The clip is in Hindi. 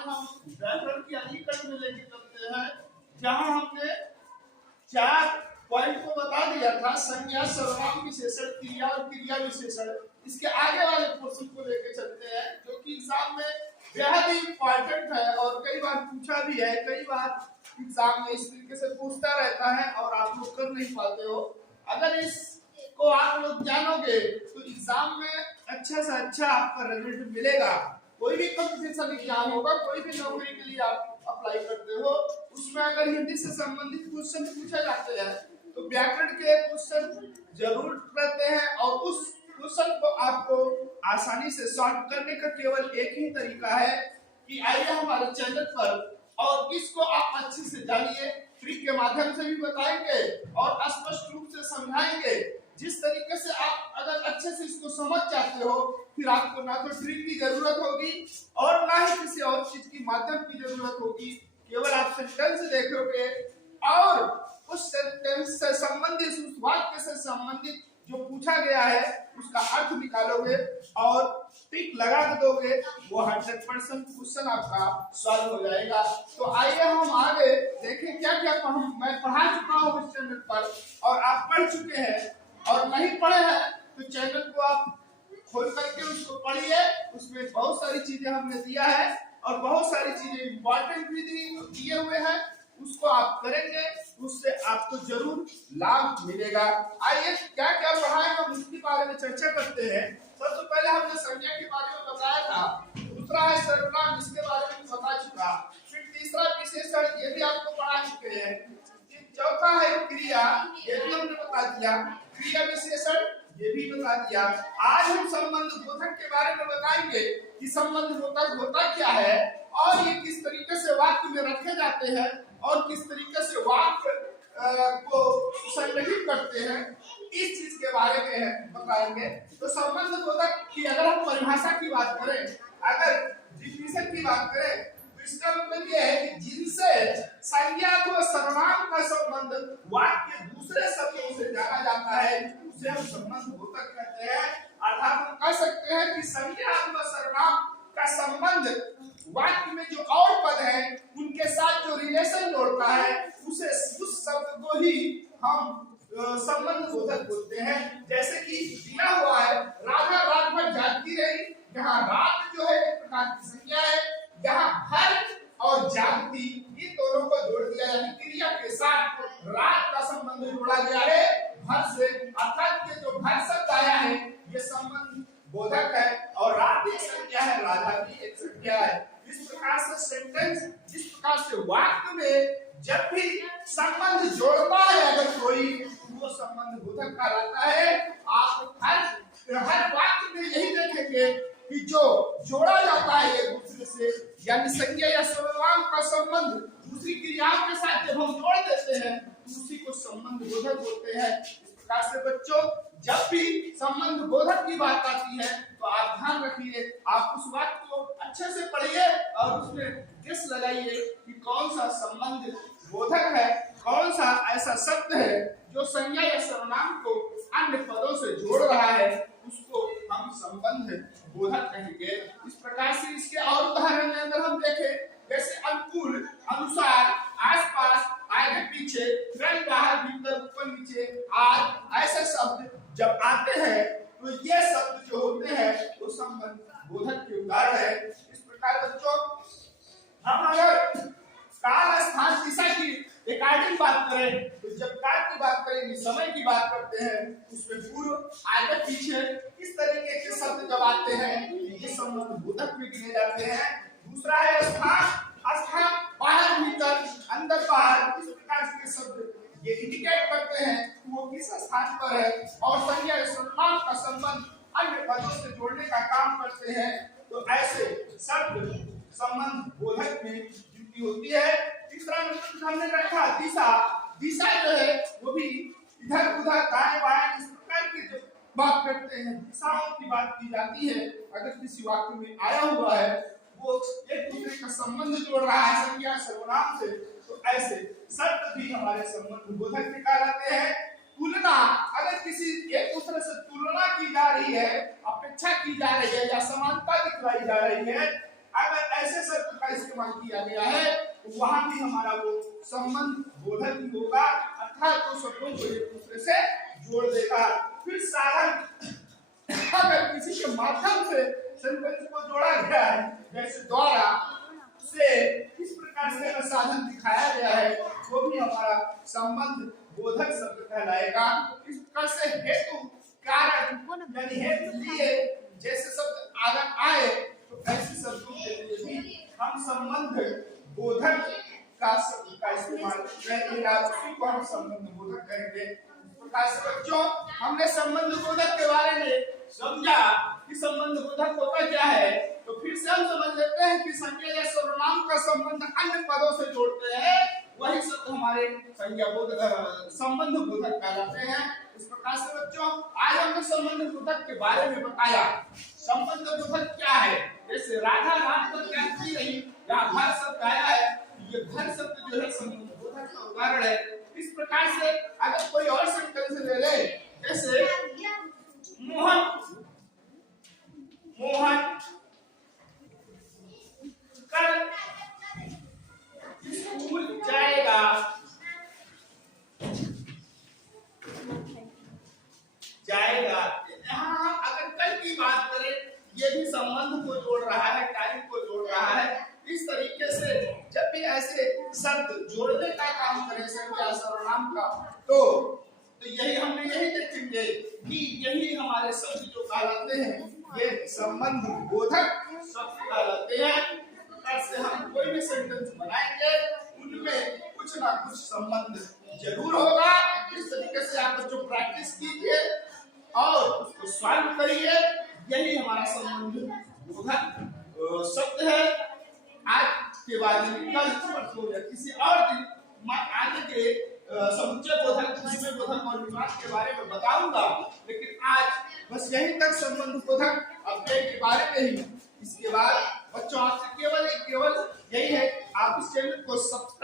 आज हम व्याकरण की अगली कड़ी में लेके चलते हैं, जहां हमने 4 पॉइंट को बता दिया था, संज्ञा, सर्वनाम विशेषण, क्रिया और क्रिया विशेषण। इसके आगे वाले पोर्शन को लेके चलते हैं, जो कि एग्जाम में बेहद ही इंपॉर्टेंट है और कई बार पूछा भी है। कई बार एग्जाम में इस तरीके से पूछता रहता है और आप लोग कर नहीं पाते हो। अगर इसको आप लोग जानोगे तो एग्जाम में अच्छा से अच्छा आपका रिजल्ट मिलेगा। कोई भी कंपटीशन एग्जाम होगा, कोई भी नौकरी के लिए आप अप्लाई करते हो, उसमें अगर हिंदी से संबंधित क्वेश्चन पूछे जाते हैं तो व्याकरण के क्वेश्चन जरूर रहते हैं और उस क्वेश्चन को आपको आसानी से सॉल्व करने का केवल एक ही तरीका है कि आइए हमारे चैनल पर और इसको आप अच्छे से जानिए। ट्रिक के माध्यम से भी बताएंगे और स्पष्ट रूप से समझाएंगे। जिस तरीके से आप अगर अच्छे से इसको समझ जाते हो, फिर आपको ना तो ट्रिक की जरूरत होगी और ना ही किसी और चीज की माध्यम की जरूरत होगी। केवल आप सेंटेंस देखोगे और उस सेंटेंस से संबंधित, उस वाक्य से संबंधित जो पूछा गया है उसका अर्थ निकालोगे और टिक लगा दोगे, वो 100% क्वेश्चन आपका सॉल्व हो जाएगा। तो आइए हम आगे देखें क्या क्या मैं पढ़ा चुका हूँ इस चैनल पर और आप पढ़ चुके हैं, और नहीं पढ़े हैं तो चैनल को आप खोल करके उसको पढ़िए। उसमें बहुत सारी चीजें हमने दिया है और बहुत सारी चीजें इंपॉर्टेंट भी दिए हुए हैं, उसको आप करेंगे, उससे आपको जरूर लाभ मिलेगा। आइए क्या क्या पढ़ा है हम उसके बारे में चर्चा करते हैं। सबसे पहले हमने संज्ञा के बारे में बताया था, दूसरा है सर्वनाम, इसके बारे में बता चुका, फिर तीसरा विशेषण, ये भी आपको पढ़ा चुके हैं, चौथा है क्रिया, ये भी हमने बता दिया, क्रिया विशेषण ये भी बता दिया। आज हम संबंध बोधक के बारे में बताएंगे कि संबंध बोधक होता क्या है और ये किस तरीके से वाक्य में रखे जाते हैं और किस तरीके से वाक्य को संगठित करते हैं, इस चीज के बारे में बताएंगे। तो संबंध बोधक की अगर हम परिभाषा की बात करें, अगर डिफिनेशन की बात करें, तो इसका मतलब ये है कि जिनसे संज्ञा को सर्वनाम का संबंध वाक्य दूसरे शब्दों से जाना जाता है उसे हम संबंध बोधक कहते हैं। अर्थात हम कह सकते हैं कि संज्ञा व सर्वनाम का संबंध वाक्य में जो और पद है उनके साथ जो रिलेशन जोड़ता है उसे, उस शब्द को ही हम संबंध बोधक बोलते हैं। जैसे कि दिया हुआ है राधा रात भर जागती रही, यहाँ रात जो है एक प्रकार की संज्ञा है, यहाँ हर और जागती इन दोनों को जोड़ दिया, यानी क्रिया के साथ रात का संबंध जोड़ा गया है भर से, अर्थात ये जो भर शब्द आया है ये संबंध बोधक है और रात एक संज्ञा है, राधा भी एक संज्ञा है। इस प्रकार से सेंटेंस, इस प्रकार से वाक्य में जब भी संबंध जोड़ता है अगर कोई, वो संबंध बोधक कहलाता है। आप हर वाक्य में यही देखेंगे कि जो जोड़ा जाता है एक दूसरे से, यानी संज्ञा या सर्वनाम का संबंध दूसरी क्रियाओं के साथ जब हम जोड़ देते हैं तो उसी को संबंध बोधक बोलते हैं। इस प्रकार से बच्चों, जब भी संबंध बोधक की बात आती है तो आप ध्यान रखिए, आप उस वाक्य को अच्छे से पढ़िए और उसमें गेस लगाइए कि कौन सा संबंध बोधक है, कौन सा ऐसा शब्द है जो संज्ञा या सर्वनाम को अन्य पदों से जोड़ रहा है, उसको हम संबंध बोधक कहेंगे। इस प्रकार से इसके और उदाहरण के अंदर हम देखें, जैसे अनुकूल, अनुसार, आसपास, आगे पीछे, फ्रंट बाहर भीतर ऊपर नीचे आदि ऐसे शब्द जब आते हैं तो ये शब्द जो होते हैं वो संबंध बोधक के उदाहरण है। इस प्रकार बच्चों, हम अगर काल स्थान दिशा की रिकॉर्डिंग बात करें तो जब काल की बात करेंगे, समय की बात करते हैं, उसमें पूर्व आगे पीछे इस तरीके के शब्द जब आते हैं ये संबंध बोधक में गिने जाते हैं। दूसरा है स्थान, स्थान बाहर भीतर, अंदर बाहर, इस प्रकार के शब्द ये इंडिकेट करते हैं कि वो किस स्थान पर है और संज्ञा या सर्वनाम का संबंध अन्य पदों से जोड़ने का काम करते हैं। तो ऐसे शब्द संबंध बोधक में ड्यूटी होती है। तीसरा नंबर हमने रखा दिशा, दिशा जो है वो भी इधर उधर दाएं बाएं इस प्रकार की जो बात करते हैं, दिशाओं की बात की जाती है। अगर किसी वाक्य में आया हुआ है वो एक दूसरे का संबंध जोड़ रहा है संज्ञा सर्वनाम से, तो ऐसे शब्द भी हमारे संबंध बोधक में कहलाते हैं। तुलना, अगर किसी एक दूसरे से तुलना की जा रही है, अपेक्षा की जा रही है या समानता दिखलाई जा रही है, अगर ऐसे शब्द का इस्तेमाल इस्तेमाल किया गया है, वहां भी हमारा वो संबंध बोधक ही होगा, अर्थात तो शब्दों को एक दूसरे से जोड़ देगा। फिर साधन अगर किसी के माध्यम से सेंटेंस को जोड़ा गया है, जैसे द्वारा से, इस प्रकार से अगर साधन दिखाया गया है, वो भी हमारा संबंध बोधक शब्द कहलाएगा। इस प्रकार से हेतु कारण यानी हेतु लिए जैसे शब्द अगर आए तो ऐसे शब्दों के लिए भी हम संबंध बोधक का शब्द का इस्तेमाल करेंगे, उसी को हम संबंध बोधक कहेंगे। बच्चों, हमने संबंध बोधक के बारे में समझा कि संबंध बोधक होता क्या है, तो फिर से हम समझ लेते हैं कि संज्ञा या सर्वनाम का संबंध अन्य पदों से जोड़ते हैं, वही शब्द हमारे संज्ञा बोधक संबंध बोधक कहलाते हैं। इस प्रकार से बच्चों, आज हमने संबंध बोधक के बारे में बताया। संबंध बोधक क्या है, जैसे राधा रात पर क्या की रही, या घर शब्द आया है, ये घर शब्द जो है संबंध बोधक का उदाहरण है। इस प्रकार से अगर कोई और सेंटेंस ले ले, जैसे मोहन कल स्कूल जाएगा, यहाँ अगर कल की बात करें, ये भी संबंध को जोड़ रहा है, टाइम को जोड़ रहा है। इस तरीके से जब भी ऐसे शब्द जोड़ने का काम करें संज्ञा सर्वनाम का, तो यही हमने यही देखेंगे कि यही हमारे शब्द जो कहलाते हैं, ये संबंध बोधक शब्द कहलाते हैं। से हम कोई भी सेंटेंस बनाएंगे, उनमें कुछ ना कुछ संबंध जरूर होगा। इस तरीके से आप बच्चों प्रैक्टिस कीजिए और उसको सॉल्व करिए। यही हमारा संबंध बोधक शब्द है। आज के बाद कल परसों या किसी और दिन मैं आगे के समुच्चय बोधक, विषय बोधक और विभाग के बारे में बताऊंगा, लेकिन आज बस यहीं तक संबंध बोधक अव्यय के बारे में ही। इसके बाद बच्चों आपसे केवल यही है, आप इस चैनल को सब्सक्राइब